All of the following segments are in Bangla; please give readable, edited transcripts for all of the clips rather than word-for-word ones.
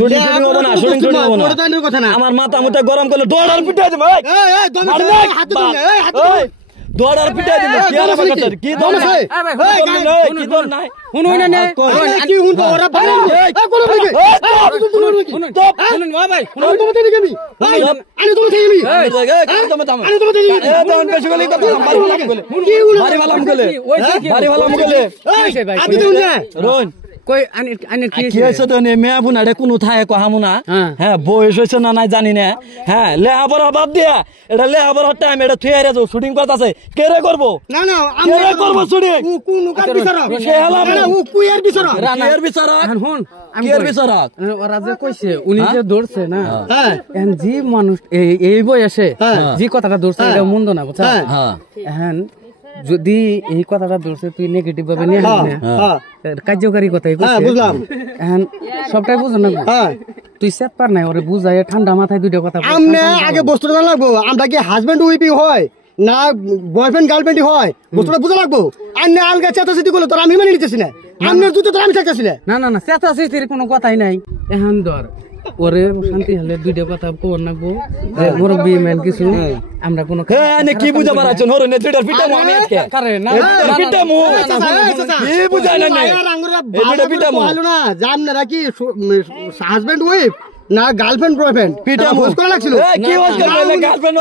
শুটিং হবে না, শুটিং হবে না। আমার মাথা মুথা গরম করলে দৌড়ার পিটাই দেব। দৌড়ার পিটাই দেব। কি আর আমার কথা কি দম নাই? কি দম নাই? শুনুন না কি শুনবো ওরা ভালো কোন ভাই শুনুন ভাই শুনুন তুমি থেকে আমি আরে তুমি থেকে আমি তুমি থামো আরে তুমি থেকে দেন বেশি গলি কথা বাড়ি বালাম গলে আদি তুমি না রোন কই আনি কি হইছে তো নে মেয়া বুনাড়ে কোন থায় কহামুনা হ্যাঁ বয়স হইছে না নাই জানি না হ্যাঁ লেহাবর বাদ দিয়া এটা লেহাবর টাইম এটা থিয়ারে যাও শুটিং করতেছে কে রে করব না না কে রে করব শুটিং কোন কার বিচারক সে হেলা না ও কুয়ার বিচারক কুয়ার বিচারক শুন আমি কুয়ার বিচারক ওরা যে কইছে উনি যে ধরছে না হ্যাঁ এন জি মানুষ এই বয়সে যে কথাটা ধরছে এটা মন্দ না বুঝছ হ্যাঁ হ্যাঁ যদি এই কথাটা ধরছে তুই নেগেটিভ ভাবে নিয়ে আসবি না কার্যকারী কথাই কইছে হ্যাঁ বুঝলাম এখন সবটাই বুঝছ না হ্যাঁ তুই সেট পার নাই ওরে বুঝাই ঠান্ডা মাথায় দুইটা কথা আমনে আগে বস্তুটা লাগবো আমরা কি হাজবেন্ড উইপি হয় না বয়ফ্রেন্ড গার্লফ্রেন্ড হয় বস্তুটা বুঝা লাগবো আর না আলগা চেতাচিতি করলে তোর আমি মানে নিতেছি না আমনের দুটো তোর আমি থাকতেছি না না না চেতাচিতির কোনো কথাই নাই এখন ধর ওরে শান্তি হলে দুইটা কথা কর নাকবো মুরব্বি মেন কিছু আমরা কোনো এনে কি বুঝা পারাছ নরে নে দুইটার পিটামু আমি আজকে কারে না পিটামু কি বুঝাই না নে এই দুইটা পিটামু ভালো না জাননারা কি হাজবেন্ড ওয়াইফ না গার্লফ্রেন্ড বয়ফ্রেন্ড পিটামু হোস করা লাগছিল কি হোস করলে গার্লফ্রেন্ড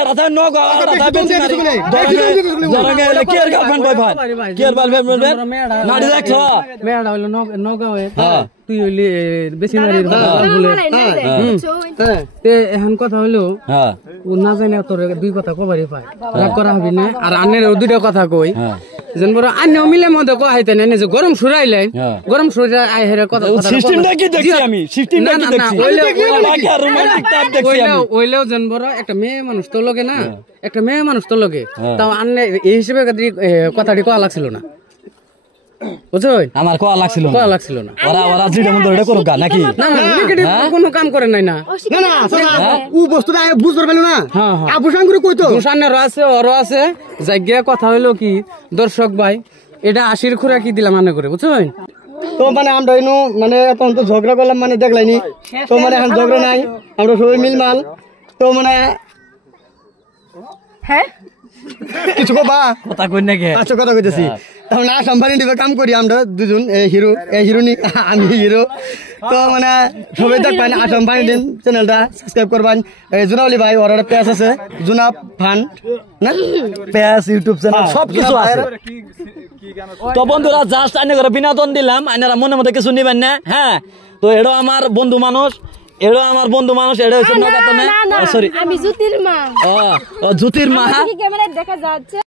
এটা ন গো এটা বেঞ্চি জরগে কি আর গার্লফ্রেন্ড বয়ফ্রেন্ড কি আর গার্লফ্রেন্ড নাড়ি দেখছ মেড়া হইলো নগাঁওয়ে তুই হইলি বেশি মারি বলে তে এখন কথা হইলো ও না জানি তোর দুই কথা কবারই পায় রাগ করা হবি না আর আনের দুইটা কথা কই যেন বড় আন্যও মিলে মধ্যে কইতে না যে গরম সুরাইলে গরম সুরাই আই হেরে কথা সিস্টেমটা কি দেখছি আমি সিস্টেমটা কি দেখছি ওইলেও যেন বড় একটা মেয়ে মানুষ তো লগে না একটা মেয়ে মানুষ তো লগে তাও আন্নে এই হিসেবে কথাটি কওয়া লাগছিল না বুঝছো আমার কোয়া লাগছিল না ওরা যেটা মন ধরে করুক নাকি না না নেগেটিভ কোনো কাম করে নাই না না ও বস্তুটা বুঝতে পারলো না আপু সাঙ্গুরে কইতো সামনের আছে ওরও আছে জায়গা কথা হইলো কি দর্শক ভাই এটা আশির খুরা কি দিলাম মনে করে বুঝছো তো মানে আমরা ইনু মানে এখন তো ঝগড়া করলাম মানে দেখলাইনি তো মানে এখন ঝগড়া নাই আমরা সবাই মিলমাল তো মানে হ্যাঁ কিছু কবা কথা কই নাকি আচ্ছা কথা কইতেছি তাহলে আসাম বাণিজ্য কাম করি আমরা দুজন হিরো হিরোনি আমি হিরো তো মানে সবাই দেখবেন আসাম বাণিজ্য চ্যানেলটা সাবস্ক্রাইব করবেন জুনাবলি ভাই ওর একটা পেজ আছে জুনাব ফান না পেজ ইউটিউব চ্যানেল সব কিছু আছে তো বন্ধুরা জাস্ট আইনে করে বিনোদন দিলাম আইনারা মনে মধ্যে কিছু নিবেন না হ্যাঁ তো এডো আমার বন্ধু মানুষ এটা হচ্ছে নগাতনে সরি আমি জুতির মা জুতির মা ক্যামেরায় দেখা যাচ্ছে